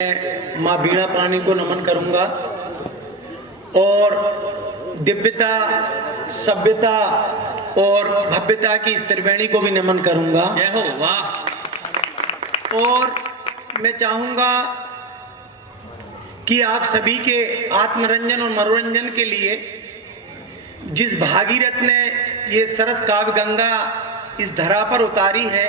माँ बीणा पाणी को नमन करूंगा और दिव्यता, सभ्यता और भव्यता की इस त्रिवेणी को भी नमन करूंगा। जय हो। वाह। और मैं चाहूंगा कि आप सभी के आत्मरंजन और मनोरंजन के लिए जिस भागीरथ ने ये सरस काव्य गंगा इस धरा पर उतारी है,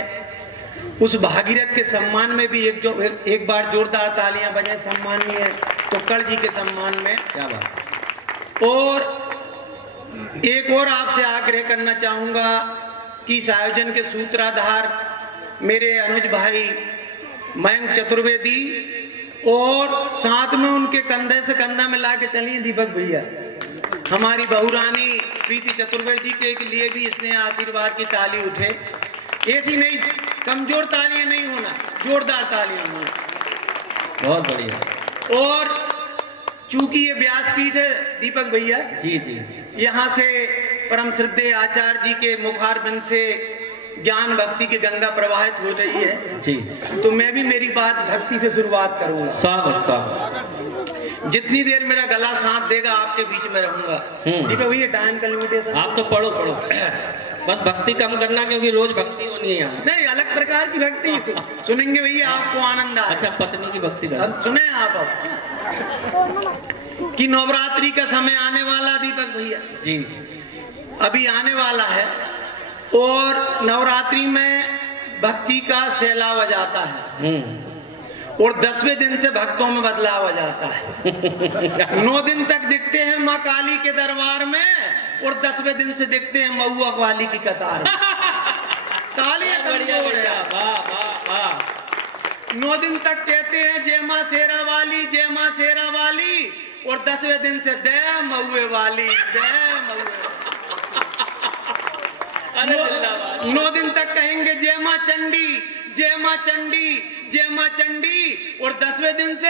उस भागीरथ के सम्मान में भी एक बार जोरदार तालियां बजाएं सम्मानीय टुक्कड़ जी के सम्मान में। क्या बात। और एक और आपसे आग्रह करना चाहूंगा कि इस आयोजन के सूत्रधार मेरे अनुज भाई मयंक चतुर्वेदी और साथ में उनके कंधे से कंधा मिला के चलिए दीपक भैया, हमारी बहुरानी प्रीति चतुर्वेदी के लिए भी इसने आशीर्वाद की ताली उठे। ऐसी नहीं, कमजोर तालियां नहीं होना, जोरदार तालियां होना। बहुत बढ़िया। और चूंकि ये व्यासपीठ है दीपक भैया, जी जी, यहाँ से परम श्रद्धेय आचार्य जी के मुखारबिंद से ज्ञान भक्ति की गंगा प्रवाहित हो रही है जी, तो मैं भी मेरी बात भक्ति से शुरुआत करूंगा। साफ साफ। जितनी देर मेरा गला सांस देगा आपके बीच में रहूंगा। दीपक भैया टाइम का लिमिटेशन। आप तो पढ़ो पढ़ो, बस भक्ति कम करना, क्योंकि रोज भक्ति होनी है यहाँ। नहीं, अलग प्रकार की भक्ति सुनेंगे भैया, आपको आनंद आए। अच्छा, पत्नी की भक्ति कर। अब सुने आप कि नवरात्रि का समय आने वाला दीपक भैया जी, अभी आने वाला है और नवरात्रि में भक्ति का सैलाव आ जाता है और 10वें दिन से भक्तों में बदलाव आ जाता है। 9 दिन तक दिखते हैं माँ काली के दरबार में और 10वें दिन से दिखते हैं महुआ वाली की कतार में। तालियां कमजोर है। वाह वाह वाह। 9 दिन तक कहते हैं जय माँ शेरा वाली, जय माँ शेरा वाली, और 10वें दिन से दे महुए वाली, दे महुए। 9 दिन तक कहेंगे जय माँ चंडी, जय माँ चंडी, जय माँ चंडी, और 10वें दिन से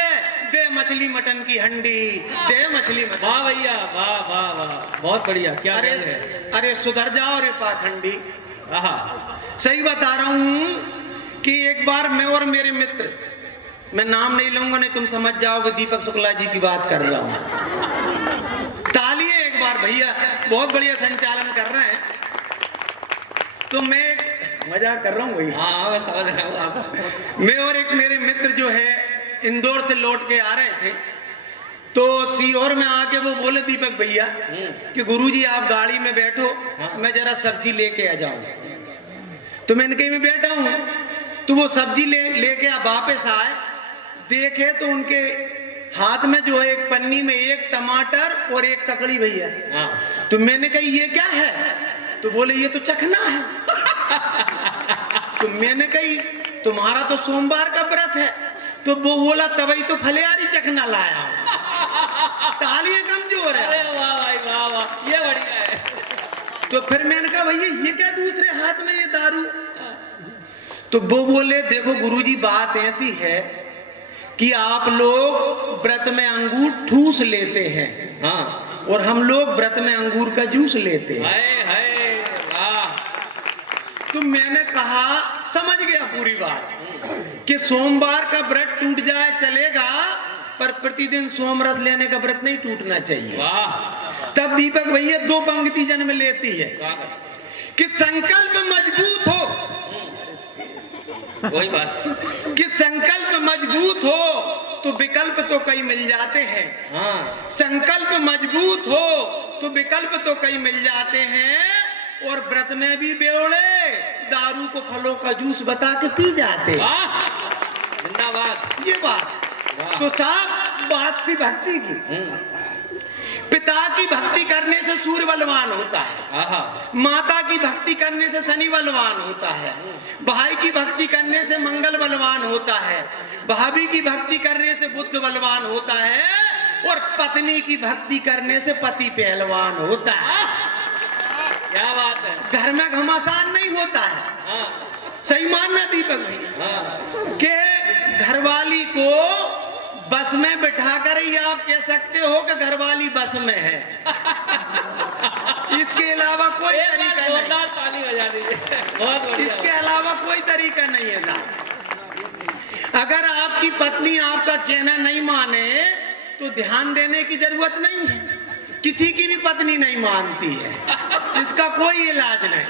दे मछली मटन की हंडी, दे मछली मटन। वाह भैया, वाह वाह वाह, बहुत बढ़िया। क्या अरे है? अरे सुधर जाओ रे पाखंडी। आहा, सही बता रहा हूँ कि एक बार मैं और मेरे मित्र, मैं नाम नहीं लूंगा नहीं तुम समझ जाओगे दीपक शुक्ला जी की बात कर रहा हूँ। तालियां एक बार भैया, बहुत बढ़िया संचालन कर रहे हैं। तो मैं मजाक कर रहा हूँ भैया। हाँ मैं समझ रहा हूँ आप। मैं और एक मेरे मित्र जो है इंदौर से लौट के आ रहे थे, तो सीहोर में आके वो बोले दीपक भैया कि गुरुजी आप गाड़ी में बैठो, मैं जरा सब्जी लेके आ जाऊं। तो मैंने कही मैं बैठा हूं, तो वो सब्जी लेके वापस आए, देखे तो उनके हाथ में जो है एक पन्नी में एक टमाटर और एक ककड़ी भैया। तो मैंने कही ये क्या है? तो बोले ये तो चखना है। तो मैंने कही तुम्हारा तो सोमवार का व्रत है। तो वो बोला तभी तो फलियारी चखना लाया। तालियां कमजोर है। अरे वाह भाई वाह वाह, ये बढ़िया है। तो फिर मैंने कहा भैया ये क्या दूसरे हाथ में ये दारू? तो वो बोले देखो गुरुजी बात ऐसी है कि आप लोग व्रत में अंगूर ठूस लेते हैं, हाँ, और हम लोग व्रत में अंगूर का जूस लेते हैं। हाय हाय वाह। तो मैंने कहा समझ गया पूरी बात कि सोमवार का व्रत टूट जाए चलेगा, पर प्रतिदिन सोमरस लेने का व्रत नहीं टूटना चाहिए। वाह। तब दीपक भैया 2 पंक्ति जन्म लेती है कि संकल्प मजबूत हो, वही बात, कि संकल्प मजबूत हो तो विकल्प तो कई मिल जाते हैं। हाँ, संकल्प मजबूत हो तो विकल्प तो कई मिल जाते हैं, और व्रत में भी बेवड़े दारू को फलों का जूस बता के पी जाते। वाह, जिंदाबाद। ये बात तो साफ बात थी भक्ति की। पिता की भक्ति करने से सूर्य बलवान होता है, आहा, माता की भक्ति करने से शनि बलवान होता है, भाई की भक्ति करने से मंगल बलवान होता है, भाभी की भक्ति करने से बुध बलवान होता है, और पत्नी की भक्ति करने से पति पहलवान होता है। क्या बात है। घर में घमासान नहीं होता है। हाँ, सही मानना दीपक भैया हाँ, कि घरवाली को बस में बिठाकर ही आप कह सकते हो कि घरवाली बस में है। इसके अलावा कोई तरीका नहीं। जोरदार ताली बजा दीजिए। बहुत बढ़िया। इसके अलावा कोई तरीका नहीं है साहब। अगर आपकी पत्नी आपका कहना नहीं माने तो ध्यान देने की जरूरत नहीं है। किसी की भी पत्नी नहीं मानती है, इसका कोई इलाज नहीं।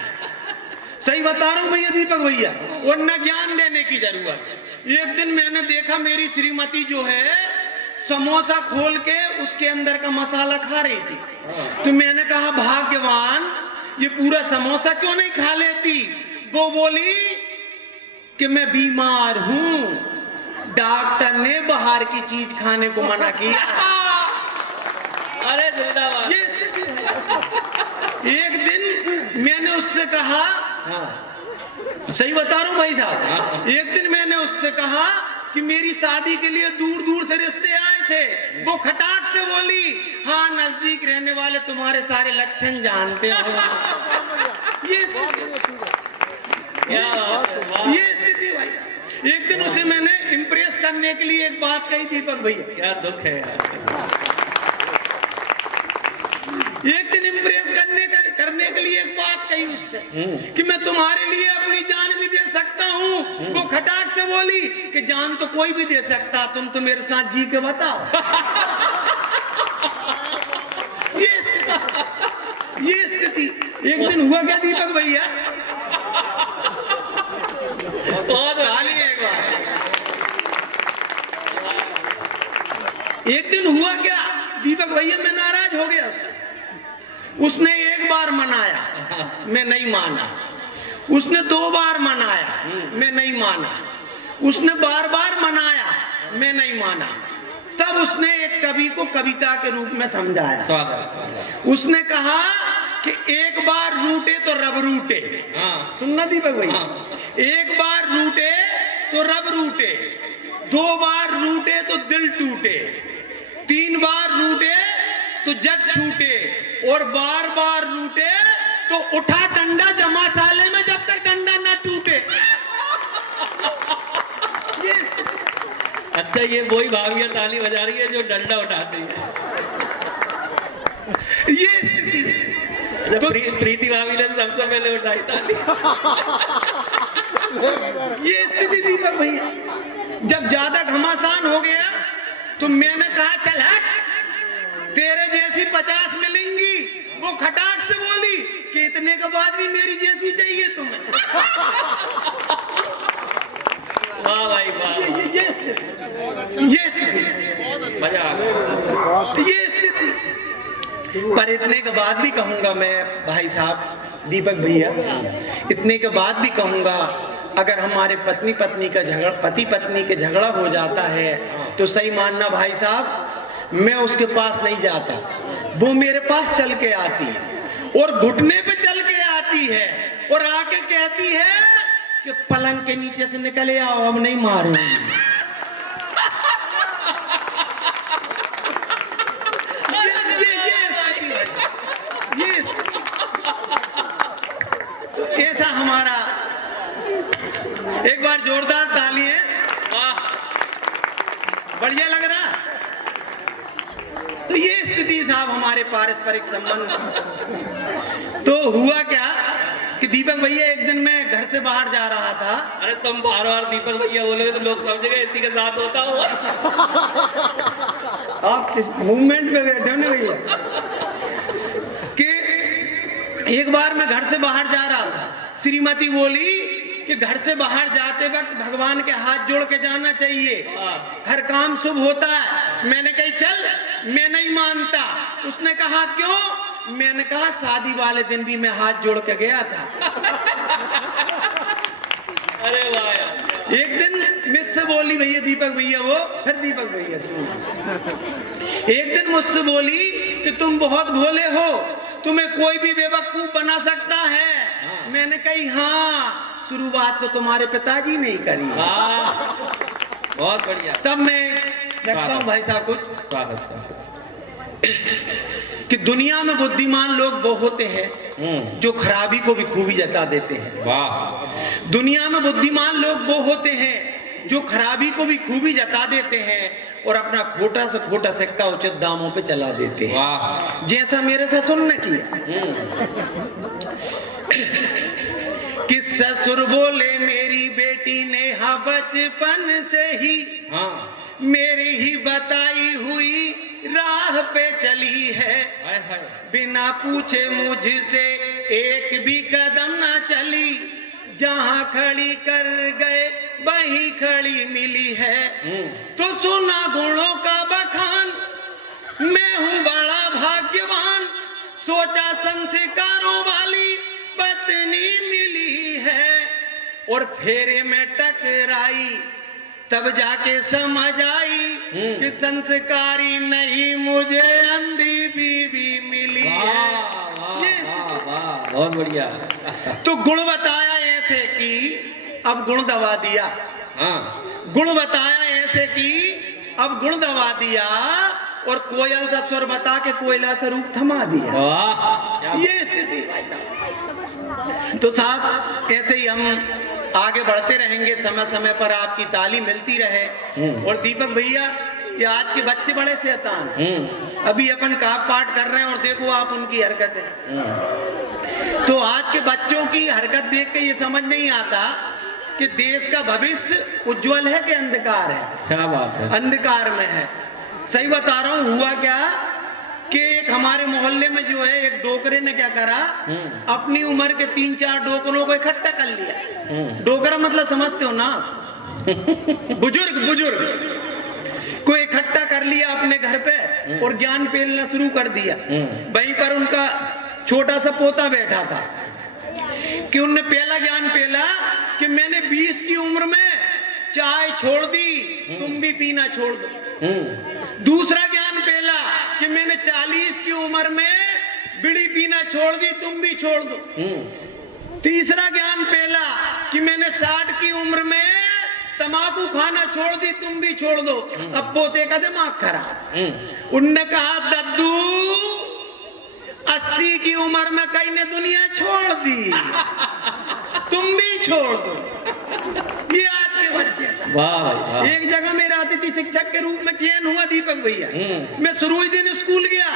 सही बता रहा हूं भैया दीपक भैया, और न ज्ञान देने की जरूरत। एक दिन मैंने देखा मेरी श्रीमती जो है समोसा खोल के उसके अंदर का मसाला खा रही थी। तो मैंने कहा भाग्यवान, ये पूरा समोसा क्यों नहीं खा लेती? वो बोली कि मैं बीमार हूं, डॉक्टर ने बाहर की चीज खाने को मना किया। अरे जिंदाबाद। ये स्थिति है। एक दिन मैंने उससे कहा, सही बता रहा हूं भाई साहब, एक दिन मैंने उससे कहा कि मेरी शादी के लिए दूर दूर से रिश्ते आए थे। वो खटाक से बोली, हाँ नजदीक रहने वाले तुम्हारे सारे लक्षण जानते हो। ये स्थिति भाई। एक दिन उसे मैंने इम्प्रेस करने के लिए एक बात कही दीपक भैया। क्या दुख है यार। एक दिन इम्प्रेस करने के लिए एक बात कही उससे कि मैं तुम्हारे लिए अपनी जान भी दे सकता हूँ। वो खटाक से बोली कि जान तो कोई भी दे सकता, तुम तो मेरे साथ जी के बताओ। ये स्थिति एक दिन हुआ क्या दीपक भैया? ताली एक बार। एक दिन हुआ क्या दीपक भैया, मैं नाराज हो गया उससे। उसने एक बार मनाया, मैं नहीं माना। उसने 2 बार मनाया, मैं नहीं माना। उसने बार बार मनाया, मैं नहीं माना। तब उसने एक कवि को कविता के रूप में समझाया। स्वागत। उसने कहा कि एक बार रूठे तो रब रूठे। सुनना दीपक भैया, एक बार रूठे तो रब रूठे, 2 बार रूठे तो दिल टूटे, 3 बार रूठे तो जग छूटे, और बार बार रूठे तो उठा डंडा जमा साले में जब तक डंडा न टूटे। अच्छा, ये वही भाभिया ताली बजा रही है जो डंडा उठाती है। ये तो प्रीति भाभी ने सबसे पहले उठाई ताली। ये स्थिति दीपक भैया। जब ज्यादा घमासान हो गया तो मैंने कहा चल हट, तेरे जैसी 50 मिलेंगी। वो खटाक से बोली कि इतने के बाद भी मेरी जैसी चाहिए तुम्हें। वाह भाई वाह। ये स्थिति मजा आ गया। ये स्थिति। पर इतने के बाद भी कहूंगा मैं भाई साहब दीपक भैया, इतने के बाद भी कहूंगा, अगर हमारे पति पत्नी के झगड़ा हो जाता है तो सही मानना भाई साहब, मैं उसके पास नहीं जाता, वो मेरे पास चल के आती है और घुटने पे चल के आती है और आके कहती है कि पलंग के नीचे से निकले आओ, अब नहीं मारूंगी। ऐसा हमारा, एक बार जोरदार ताली है, बढ़िया लग रहा। तो ये स्थिति था हमारे पारस्परिक संबंध। तो हुआ क्या कि दीपक भैया, एक दिन मैं घर से बाहर जा रहा था। अरे तुम बार बार दीपक भैया बोलोगे तो लोग समझ गए इसी के साथ होता होगा। आप किस मूवमेंट में बैठे हो ना भैया। कि एक बार मैं घर से बाहर जा रहा था, श्रीमती बोली कि घर से बाहर जाते वक्त भगवान के हाथ जोड़ के जाना चाहिए, हर काम शुभ होता है। मैंने कही चल, मैं नहीं मानता। उसने कहा क्यों? मैंने कहा शादी वाले दिन भी मैं हाथ जोड़ के गया था। अरे वाह। एक दिन मुझसे बोली भैया दीपक भैया, वो फिर दीपक भैया एक दिन मुझसे बोली कि तुम बहुत भोले हो, तुम्हें कोई भी बेवकूफ बना सकता है। मैंने कही हाँ, शुरुआत तो तुम्हारे पिताजी नहीं करी। बहुत बढ़िया। तब मैं देखता हूँ भाई साहब कुछ स्वागत कि दुनिया में बुद्धिमान लोग वो होते हैं जो खराबी को भी खूबी जता देते हैं। वाह। दुनिया में बुद्धिमान लोग वो होते हैं जो खराबी को भी खूबी जता देते हैं और अपना खोटा से खोटा सिक्का उचित दामों पे चला देते हैं। वाह। जैसा मेरे ससुर ने किया कि ससुर बोले मेरी बेटी नेहा बचपन से ही हाँ मेरी ही बताई हुई राह पे चली है, हाय हाय बिना पूछे मुझसे एक भी कदम ना चली, जहां खड़ी कर गए वहीं खड़ी मिली है। तो सुना गुणों का बखान, मैं हूँ बड़ा भाग्यवान, सोचा संस्कारों वाली पत्नी मिली है, और फेरे में टकराई तब जाके समझ आई कि संस्कारी नहीं मुझे अंधी बीवी मिली है। बहुत बढ़िया। तो गुण बताया ऐसे कि अब गुण दबा दिया, हाँ गुण बताया ऐसे कि अब गुण दबा दिया, और कोयल सा स्वर बता के कोयला सा रूप थमा दिया। वाह ये स्थिति भाई साहब। तो साहब ऐसे ही हम आगे बढ़ते रहेंगे, समय समय पर आपकी तालीम मिलती रहे। और दीपक भैया, ये आज के बच्चे बड़े शैतान हैं। अभी अपन काप पाठ कर रहे हैं और देखो आप उनकी हरकतें। तो आज के बच्चों की हरकत देख के ये समझ नहीं आता कि देश का भविष्य उज्जवल है कि अंधकार है। क्या बात है, अंधकार में है। सही बता रहा हूँ। हुआ क्या कि एक हमारे मोहल्ले में जो है एक डोकरे ने क्या करा, अपनी उम्र के 3-4 डोकरों को इकट्ठा कर लिया। डोकरा मतलब समझते हो ना, बुजुर्ग को इकट्ठा कर लिया अपने घर पे और ज्ञान पेलना शुरू कर दिया। वहीं पर उनका छोटा सा पोता बैठा था कि उनने पहला ज्ञान पेला कि मैंने 20 की उम्र में चाय छोड़ दी, तुम भी पीना छोड़ दो। दूसरा ज्ञान पेला कि मैंने 40 की उम्र में बीड़ी पीना छोड़ दी, तुम भी छोड़ दो। तीसरा ज्ञान पेला कि मैंने 60 की उम्र में तंबाकू खाना छोड़ दी, तुम भी छोड़ दो। अब पोते का दिमाग खराब। उनने कहा दद्दू 80 की उम्र में कई ने दुनिया छोड़ दी, तुम भी छोड़ दो। ये आज के बच्चे। वाह। एक जगह मेरा अतिथि शिक्षक के रूप में चयन हुआ दीपक भैया। मैं शुरू ही दिन स्कूल गया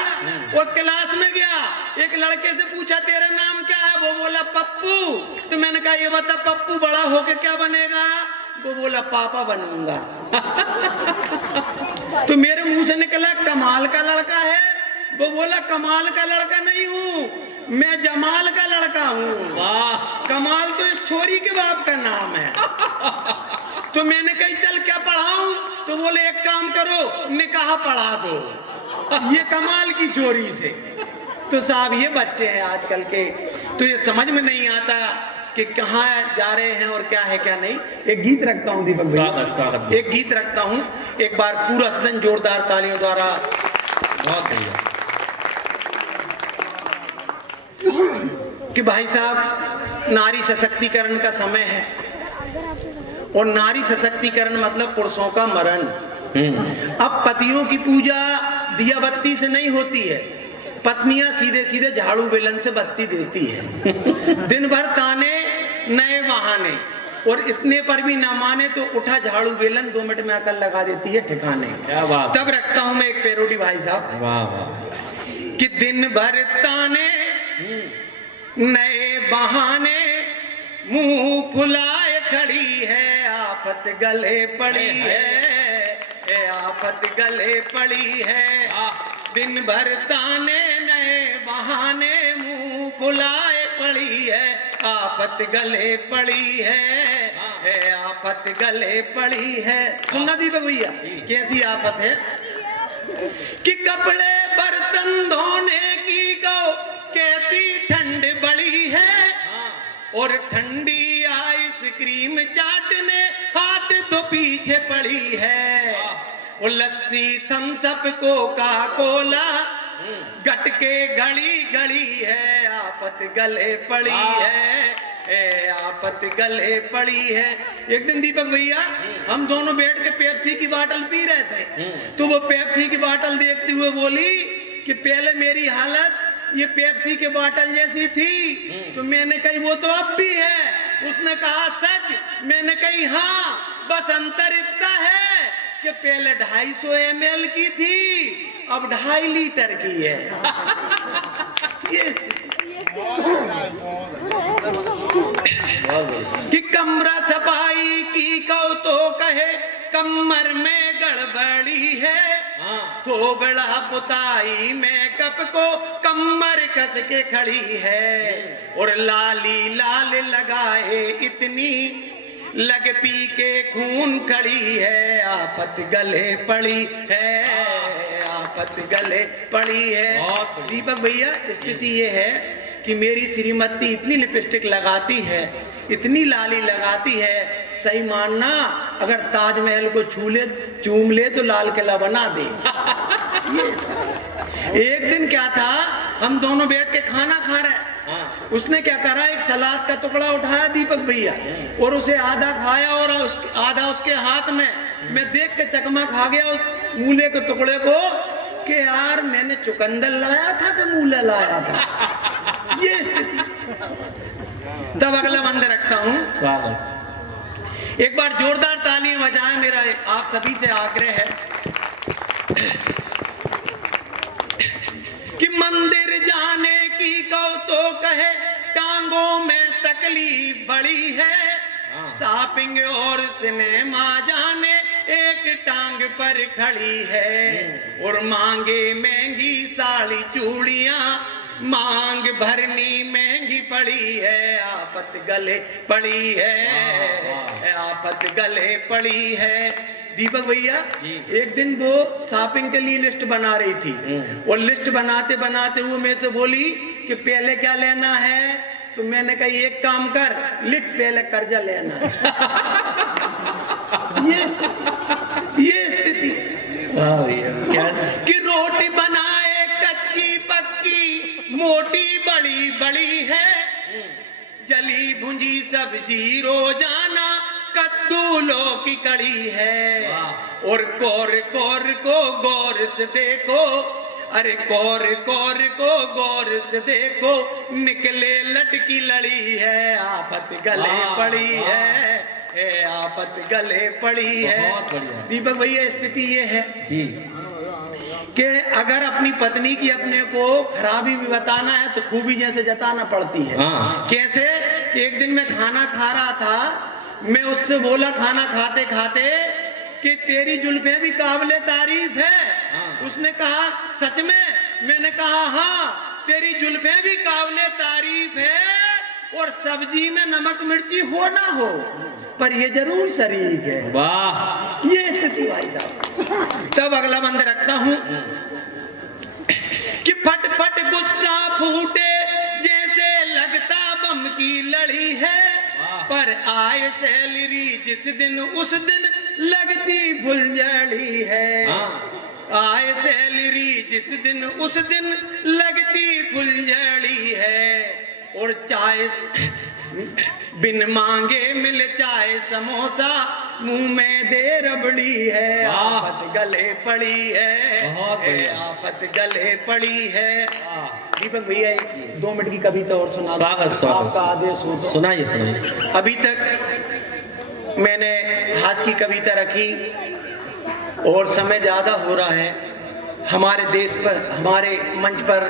और क्लास में गया, एक लड़के से पूछा तेरा नाम क्या है, वो बोला पप्पू। तो मैंने कहा ये बता पप्पू बड़ा होके क्या बनेगा, वो बोला पापा बनूंगा। तो मेरे मुंह से निकला कमाल का लड़का है, वो बोला कमाल का लड़का नहीं हूँ, मैं जमाल का लड़का हूँ। कमाल तो इस छोरी के बाप का नाम है। तो मैंने कही चल क्या पढ़ाऊं, तो बोले एक काम करो निकाह पढ़ा दो, ये कमाल की चोरी से। तो साहब ये बच्चे हैं आजकल के, तो ये समझ में नहीं आता कि कहाँ जा रहे हैं और क्या है क्या नहीं। एक गीत रखता हूँ दीपक भैया, एक गीत रखता हूँ, एक बार पूरा सदन जोरदार तालियों द्वारा। बहुत बढ़िया। कि भाई साहब नारी सशक्तिकरण का समय है, और नारी सशक्तिकरण मतलब पुरुषों का मरण। अब पतियों की पूजा दिया बत्ती से नहीं होती है, पत्नियां सीधे सीधे झाड़ू बेलन से बत्ती देती है। दिन भर ताने नए बहाने, और इतने पर भी ना माने तो उठा झाड़ू बेलन 2 मिनट में अकल लगा देती है ठिकाने। तब रखता हूं मैं एक पेरोडी भाई साहब। वाह। कि दिन भर ताने नए बहाने, मुंह फुलाए खड़ी है, आफत गले पड़ी है, आफत गले पड़ी है। दिन भर ताने नए बहाने, मुंह फुलाए पड़ी है, आफत गले पड़ी है, आफत गले पड़ी है। सुनना दीपक भैया कैसी आफत है कि कपड़े बर्तन धोने की गौ कहती ठंड बड़ी है, और ठंडी आइसक्रीम चाटने हाथ तो पीछे पड़ी है। और लस्सी थम्स अप कोका कोला गटके घड़ी घड़ी है, आफत गले पड़ी है, आफत गले पड़ी है। एक दिन दीपक भैया हम दोनों बैठ के पेप्सी की बोतल पी रहे थे, तो वो पेप्सी की बोतल देखते हुए बोली कि पहले मेरी हालत ये पेप्सी के बोतल जैसी थी। तो मैंने कही वो तो अब भी है। उसने कहा सच? मैंने कही हाँ, बस अंतर इतना है कि पहले 250 ml की थी, अब 2.5 लीटर की है। ये बहुत बढ़िया। कि कमरा सफाई की कहो तो कहे कमर में गड़बड़ी है, हाँ थोबड़ा पुताई में कप को कमर कस के खड़ी है, और लाली लाल लगाए इतनी लग पी के खून खड़ी है, आफत गले पड़ी है, आफत गले पड़ी है। बहुत बढ़िया। दीपक भैया स्थिति ये है कि मेरी श्रीमती इतनी लिपस्टिक लगाती है, इतनी लाली लगाती है, सही मानना अगर ताजमहल को चूम ले तो लाल किला बना दे। एक दिन क्या था, हम दोनों बैठ के खाना खा रहे हैं, हाँ उसने क्या करा, एक सलाद का टुकड़ा उठाया दीपक भैया और उसे आधा खाया और आधा उसके हाथ में। मैं देख के चकमा खा गया उस मूले के टुकड़े को कि यार मैंने चुकंदर लाया था कि मूला लाया था। ये स्थिति। तब अगला बंद रखता हूँ, स्वागत। एक बार जोरदार तालियां बजाएं, मेरा आप सभी से आग्रह है कि मंदिर जाने की कहो तो कहे टांगों में तकलीफ बड़ी है, शॉपिंग और सिनेमा जाने एक टांग पर खड़ी है, और मांगे महंगी साड़ी चूड़ियां मांग भरनी महंगी पड़ी है, आफत गले पड़ी है, आफत गले पड़ी है। दीपक भैया एक दिन वो शॉपिंग के लिए लिस्ट बना रही थी, और लिस्ट बनाते बनाते हुए मेरे से बोली कि पहले क्या लेना है, तो मैंने कहा एक काम कर, लिख पहले कर्जा लेना है। ये स्थिति कि रोटी बनाए कच्ची पक्की मोटी बड़ी बड़ी है, जली भुंजी सब्जी रोजाना कद्दू लौकी कड़ी है, और कौर कौर को गौर से देखो, अरे कौर कौर को गौर से देखो निकले लटकी लड़ी है, आफत गले पड़ी है, आफत गले पड़ी है। दीपक भैया स्थिति ये है जी कि अगर अपनी पत्नी की अपने को खराबी भी बताना है तो खूबी जैसे जताना पड़ती है। हाँ। कैसे? एक दिन मैं खाना खा रहा था, मैं उससे बोला खाना खाते खाते कि तेरी जुल्फे भी काबिले तारीफ है। हाँ। उसने कहा सच में? मैंने कहा हाँ, तेरी जुल्फे भी काबिले तारीफ है, और सब्जी में नमक मिर्ची हो ना हो पर ये जरूर शरीक है। वाह, ये स्थिति भाई साहब। तब अगला बंद रखता हूं कि फट फट गुस्सा फूटे जैसे लगता बम की लड़ी है, पर आए सैलरी जिस दिन उस दिन लगती फुलझड़ी है। आए सैलरी जिस दिन उस दिन लगती फुलझड़ी है, और चाय बिन मांगे मिल चाय समोसा मुंह में दे रबड़ी है, आफत गले पड़ी है, आफत गले पड़ी है। दीपक भैया 2 मिनट की कविता और सुना, आपका आदेश हो। सुनाइए सुनाइए। अभी तक मैंने हास्य की कविता रखी और समय ज्यादा हो रहा है। हमारे देश पर, हमारे मंच पर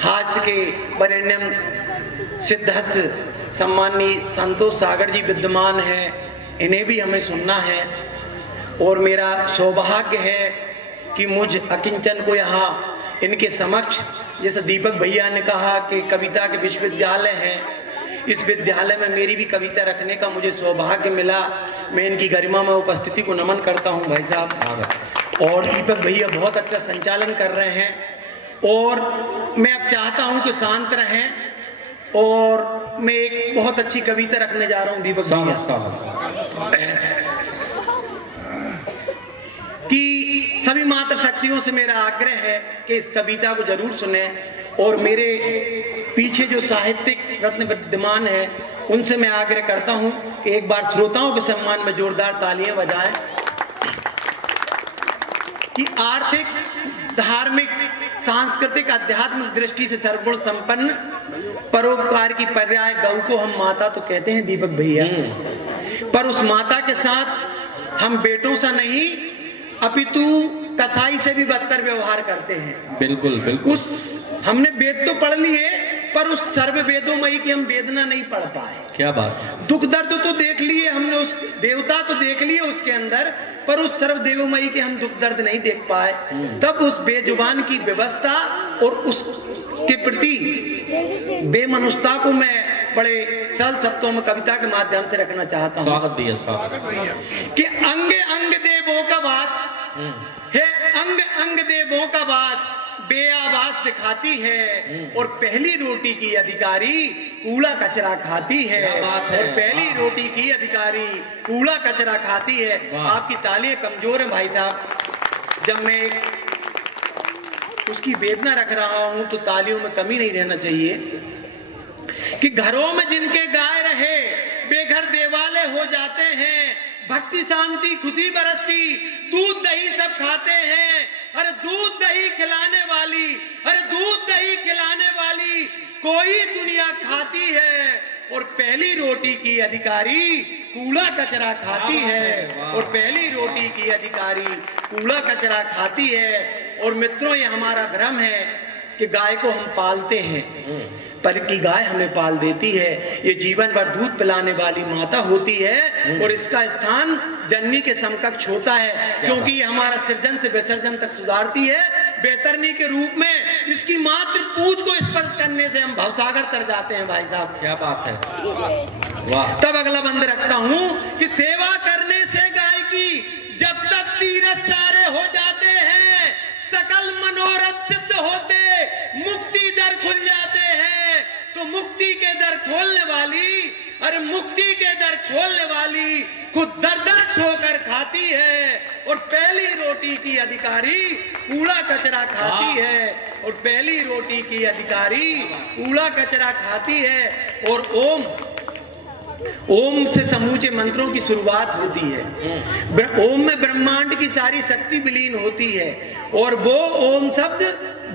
हास्य के वरेण्यम सिद्धहस्त सम्मानी संतोष सागर जी विद्यमान हैं, इन्हें भी हमें सुनना है। और मेरा सौभाग्य है कि मुझ अकिंचन को यहाँ इनके समक्ष, जैसे दीपक भैया ने कहा कि कविता के विश्वविद्यालय है, इस विद्यालय में मेरी भी कविता रखने का मुझे सौभाग्य मिला। मैं इनकी गरिमा में उपस्थिति को नमन करता हूँ भाई साहब। और दीपक भैया बहुत अच्छा संचालन कर रहे हैं, और मैं अब चाहता हूँ कि शांत रहें, और मैं एक बहुत अच्छी कविता रखने जा रहा हूँ दीपक भैया कि सभी माता शक्तियों से मेरा आग्रह है कि इस कविता को जरूर सुने, और मेरे पीछे जो साहित्यिक रत्न विद्यमान है उनसे मैं आग्रह करता हूं कि एक बार श्रोताओं के सम्मान में जोरदार तालियां बजाएं कि आर्थिक, धार्मिक, सांस्कृतिक, आध्यात्मिक दृष्टि से सर्वगुण संपन्न परोपकार की पर्याय गौ को हम माता तो कहते हैं दीपक भैया, पर उस माता के साथ हम बेटों सा नहीं अपितु कसाई से भी बदतर व्यवहार करते हैं। बिल्कुल बिल्कुल। उस हमने वेद तो पढ़ लिए पर उस सर्व वेदोमयी की हम वेदना नहीं पढ़ पाए। क्या बात है। दुख दर्द तो देख लिए हमने, उस देवता तो देख लिए उसके अंदर, पर उस सर्व देवमयी के हम दुख दर्द नहीं देख पाए। तब उस बेजुबान की व्यवस्था और उसके प्रति बेमनुष्यता को मैं बड़े सरल शब्दों में कविता के माध्यम से रखना चाहता हूँ। स्वागत भैया। कि अंग अंग देवों का वास है, अंग अंग देवों का वास बेआवास दिखाती है, और पहली रोटी की अधिकारी कूड़ा कचरा खाती है, और पहली रोटी की अधिकारी कूड़ा कचरा खाती है। आपकी तालियां कमजोर है भाई साहब। जब मैं उसकी वेदना रख रहा हूं तो तालियों में कमी नहीं रहना चाहिए। कि घरों में जिनके गाय रहे बेघर देवाले हो जाते हैं, भक्ति शांति खुशी बरसती, दूध दही सब खाते हैं। अरे दूध दही खिलाने वाली, अरे दूध दही खिलाने वाली कोई दुनिया खाती है, और पहली रोटी की अधिकारी कूड़ा कचरा खाती है, और पहली रोटी की अधिकारी कूड़ा कचरा खाती है। और मित्रों, ये हमारा भ्रम है कि गाय को हम पालते हैं, पर की गाय हमें पाल देती है। ये जीवन भर दूध पिलाने वाली माता होती है, और इसका स्थान जननी के समकक्ष होता है, क्योंकि ये हमारा सृजन से विसर्जन तक सुधारती है। बेतरनी के रूप में इसकी मात्र पूंछ को स्पर्श करने से हम भवसागर तर जाते हैं भाई साहब। क्या बात है, वाह। तब अगला बंद रखता हूं कि सेवा करने से गाय की जब तक तीरथ सारे हो जाते हैं, सकल मनोरथ सिद्ध होते, मुक्ति दर खुल जाते हैं। तो मुक्ति के दर खोलने वाली, अरे मुक्ति के दर खोलने वाली खुद दर दर ठोकर खाती है, और पहली रोटी की अधिकारी कूड़ा कचरा खाती है, और पहली रोटी की अधिकारी कूड़ा कचरा खाती है। और ओम से समूचे मंत्रों की शुरुआत होती है। ओम में ब्रह्मांड की सारी शक्ति विलीन होती है, और वो ओम शब्द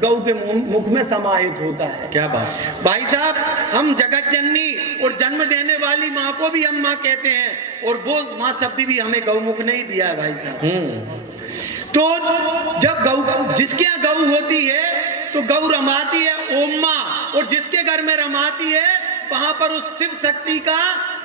गौ के मुख में समाहित होता है। क्या बात भाई साहब, हम जगत जननी और जन्म देने वाली माँ को भी हम माँ कहते हैं, और वो माँ शब्द भी हमें गौमुख नहीं दिया है भाई साहब। तो जब गौ, जिसके यहाँ गौ होती है तो गौ रमाती है ओम माँ, और जिसके घर में रमाती है वहां पर उस शिव शक्ति का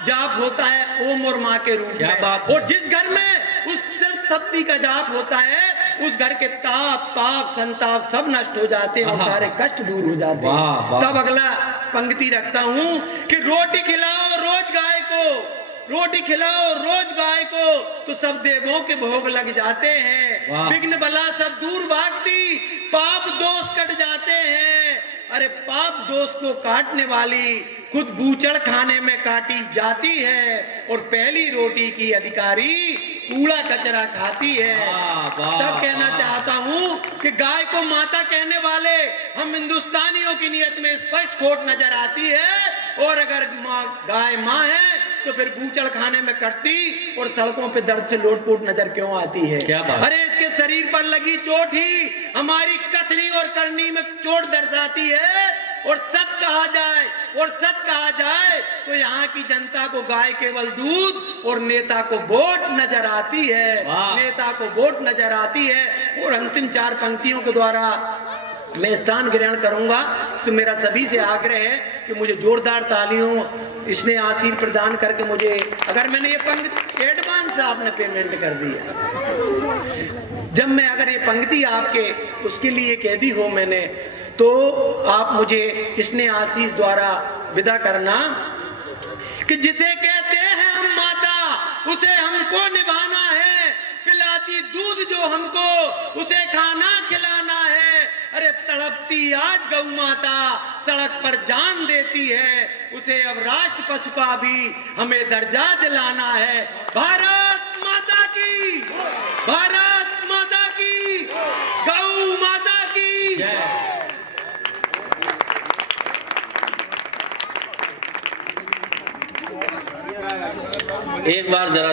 जाप होता है ओम और माँ के रूप में। और जिस घर में उस शिव शक्ति का जाप होता है, उस घर के ताप पाप संताप सब नष्ट हो जाते हैं, और सारे कष्ट दूर हो जाते हैं। तब अगला पंक्ति रखता हूं कि रोटी खिलाओ रोज गाय को, रोटी खिलाओ रोज गाय को, तो सब देवों के भोग लग जाते हैं। विघ्न बला सब दूर भागती, पाप दोष कट जाते हैं। अरे पाप दोष को काटने वाली खुद बूचड़ खाने में काटी जाती है, और पहली रोटी की अधिकारी कूड़ा कचरा खाती है। तब कहना चाहता हूँ कि गाय को माता कहने वाले हम हिंदुस्तानियों की नियत में स्पष्ट खोट नजर आती है, और अगर गाय माँ है तो फिर बूचड़ खाने में कटती और सड़कों पे दर्द से लोटपोट नजर क्यों आती है। अरे इसके शरीर पर लगी चोट ही हमारी कथनी और करनी में चोट दर्शाती है। और सच कहा जाए तो यहाँ की जनता को गाय केवल दूध और नेता को वोट नजर आती है, नेता को वोट नजर आती है। और अंतिम चार पंक्तियों के द्वारा मैं स्थान ग्रहण करूंगा, तो मेरा सभी से आग्रह है कि मुझे जोरदार तालियों इसने आशीर्वाद प्रदान करके मुझे, अगर मैंने ये पंक्ति एडवांस आपने पेमेंट कर दिया, जब मैं अगर ये पंक्ति आपके उसके लिए कह दी हो मैंने, तो आप मुझे इसने आशीष द्वारा विदा करना कि जिसे कहते हैं हम माता उसे हमको निभाना है, पिलाती दूध जो हमको उसे खाना खिलाना है। अरे तड़पती आज गौ माता सड़क पर जान देती है, उसे अब राष्ट्र पशु का भी हमें दर्जा दिलाना है। भारत माता की, भारत माता की, गौ माता की। एक बार जरा